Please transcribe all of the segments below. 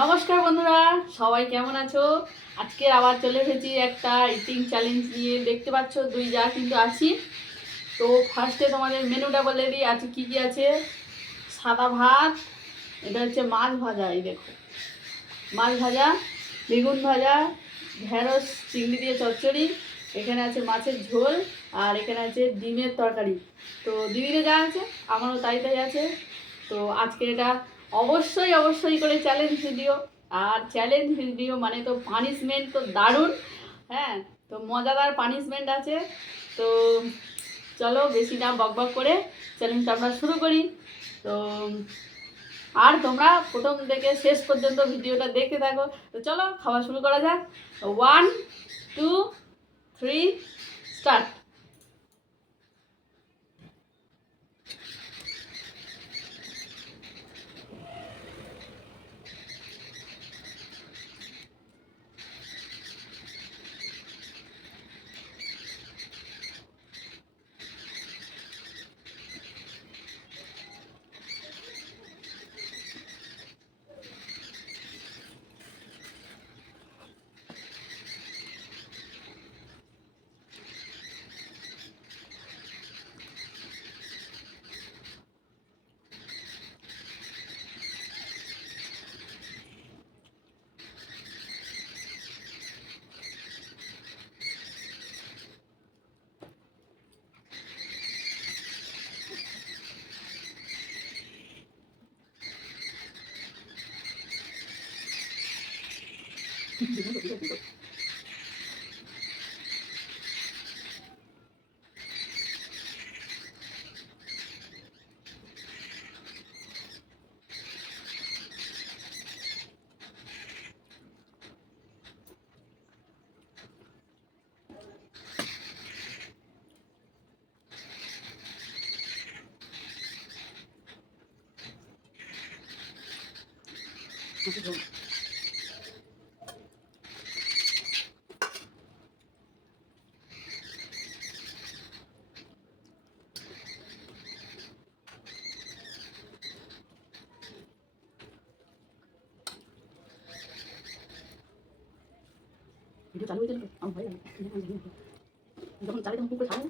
নমস্কার বন্ধুরা, সবাই কেমন আছো? আজকে আবার চলে এসেছি একটা ইটিং চ্যালেঞ্জ নিয়ে। দেখতে পাচ্ছ দুই যা কিন্তু আছি। তো ফার্স্টে তোমাদের মেনুটা বলে দিই আছে কি কি আছে। সাদা ভাত, এটা হচ্ছে মাছ ভাজা, এই দেখো মাছ ভাজা, বেগুন ভাজা, ঢেঁড়স চিংড়ি দিয়ে চচ্চড়ি, এখানে আছে মাছের ঝোল, আর এখানে আছে ডিমের তরকারি। তো দিদিরে যা আছে আমারও তাই তাই আছে। তো আজকে এটা অবশ্যই অবশ্যই করে চ্যালেঞ্জ ভিডিও। আর চ্যালেঞ্জ ভিডিও মানে তো পানিশমেন্ট তো দারুণ। হ্যাঁ, তো মজাদার পানিশমেন্ট আছে। তো চলো বেশি না বকবক করে চ্যালেঞ্জটা আমরা শুরু করি। তো আর তোমরা প্রথম থেকে শেষ পর্যন্ত ভিডিওটা দেখতে থাকো। তো চলো খাওয়া শুরু করা যাক। 1 2 3 স্টার্ট। ভিডিও চালু হয়েছিল তো আমার ভয় লাগে যখন চালাই তখন খুব করে ছাড়ে।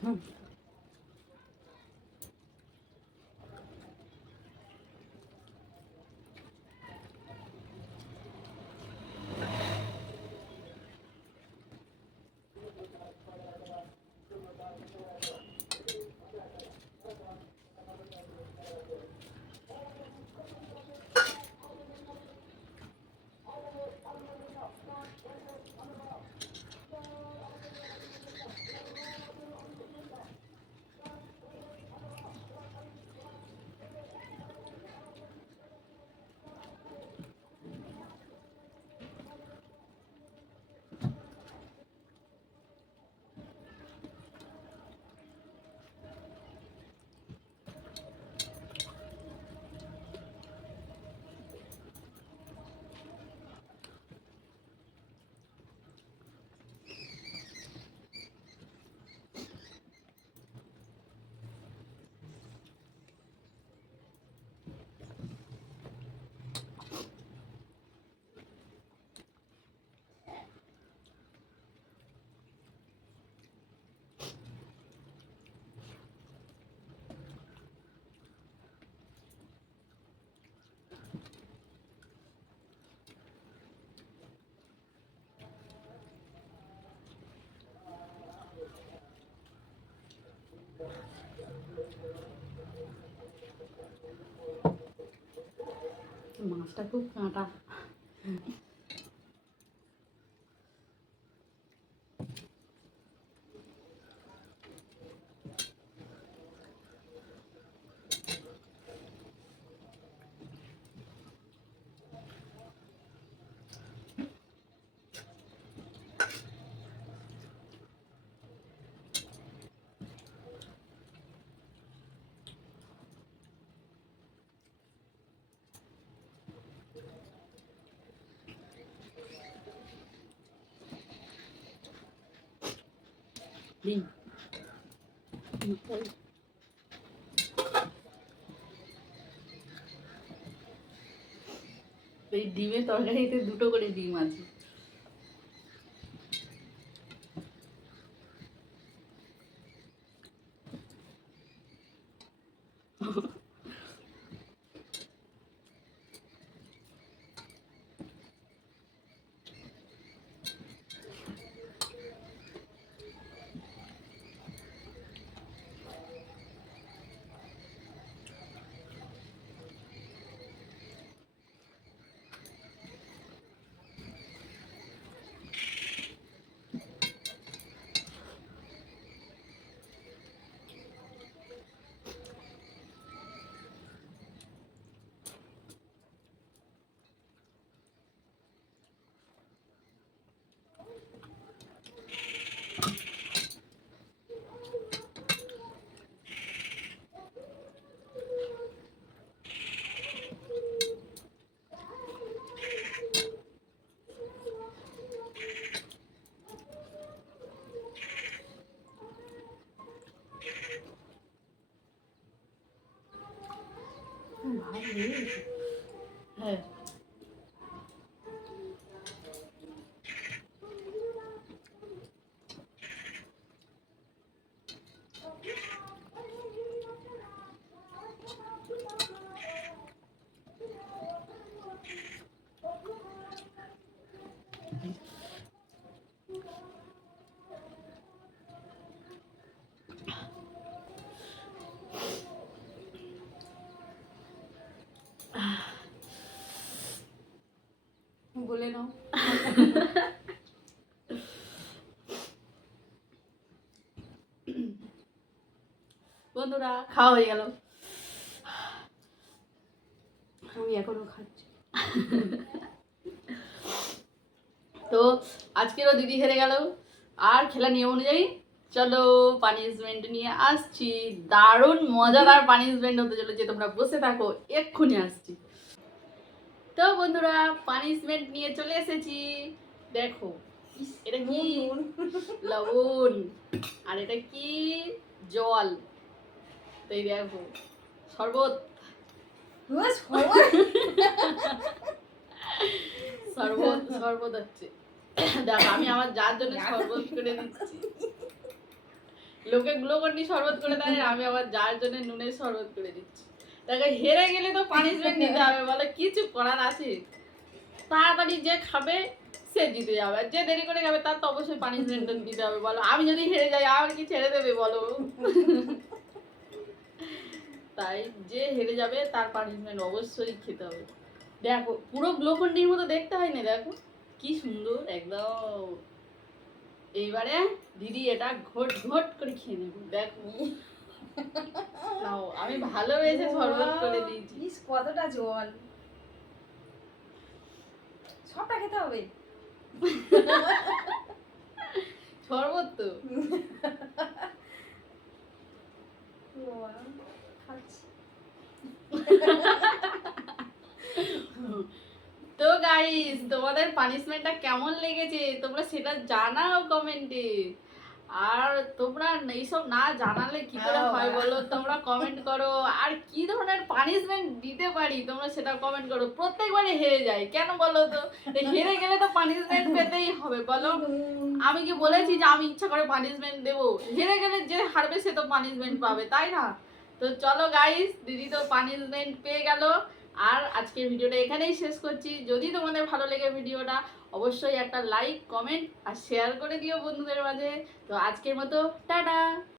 মাছটা খুব কাঁটা। ডিম এই ডিমের তরকারিতে 2টো করে ডিম আছে। হ্যাঁ, বলে নাও। বন্ধুরা খাওয়া হয়ে গেল, আমি এখনো খাচ্ছি। তো আজকেরও দিদি হেরে গেল, আর খেলা নিয়ম অনুযায়ী চলো পানিশমেন্ট নিয়ে আসছি। দারুণ মজাদার পানিশমেন্ট হতে চলেছে, তোমরা বসে থাকো, এক্ষুনি আসছি। তো বন্ধুরা পানিশমেন্ট নিয়ে চলে এসেছি। দেখো এটা কি লবণ, আর এটা কি জল। তো এই দেখো শরবত, শরবত শরবত হচ্ছে। দেখো আমি আমার যার জন্য শরবত করে দিচ্ছি। লোকে গ্লুকন্ডি শরবত করে দেয়, আমি আবার যার জন্য নুনের শরবত করে দিচ্ছি। দেখো হেরে গেলে তো পানিশমেন্ট নিতে হবে, বলে কিছু করার আছে। তাড়াতাড়ি যে খাবে সে জিতে যাবে, যে দেরি করে খাবে তার তো অবশ্যই পানিশমেন্ট দিতে হবে। বলো আমি যদি হেরে যাই আর কি ছেড়ে দেবে বলো? তাই যে হেরে যাবে তার পানিশমেন্ট অবশ্যই খেতে হবে। দেখো পুরো গ্লুকন্ডির মতো দেখতে হয় না, দেখো কি সুন্দর একদম। এইবারে দিদি এটা ঘট ঘট করে খেয়ে নেব। দেখো নাও, আমি ভালোবেসে শরবত করে দিয়েছি। কতটা জল, সবটা খেতে হবে। শরবত তো তো গাইস তোমাদের পানিশমেন্টটা কেমন লেগেছে তোমরা সেটা জানাও কমেন্টে। আর তোমরা এইসব না জানালে কি করে হয় বলো, তোমরা কমেন্ট করো। আর কি ধরনের পানিশমেন্ট দিতে পারি তোমরা সেটা কমেন্ট করো। প্রত্যেকবারে হেরে যাই কেন বলো তো? হেরে গেলে তো পানিশমেন্ট পেতেই হবে বলো। আমি কি বলেছি যে আমি ইচ্ছা করে পানিশমেন্ট দেবো? হেরে গেলে যে হারবে সে তো পানিশমেন্ট পাবে, তাই না? তো চলো গাইস, দিদি তো পানিশমেন্ট পেয়ে গেল। আর আজকের ভিডিওটা এখানেই শেষ করছি। যদি তোমাদের ভালো লেগে ভিডিওটা অবশ্যই একটা লাইক কমেন্ট আর শেয়ার করে দিও বন্ধুদের মাঝে। তো আজকের মতো টাটা।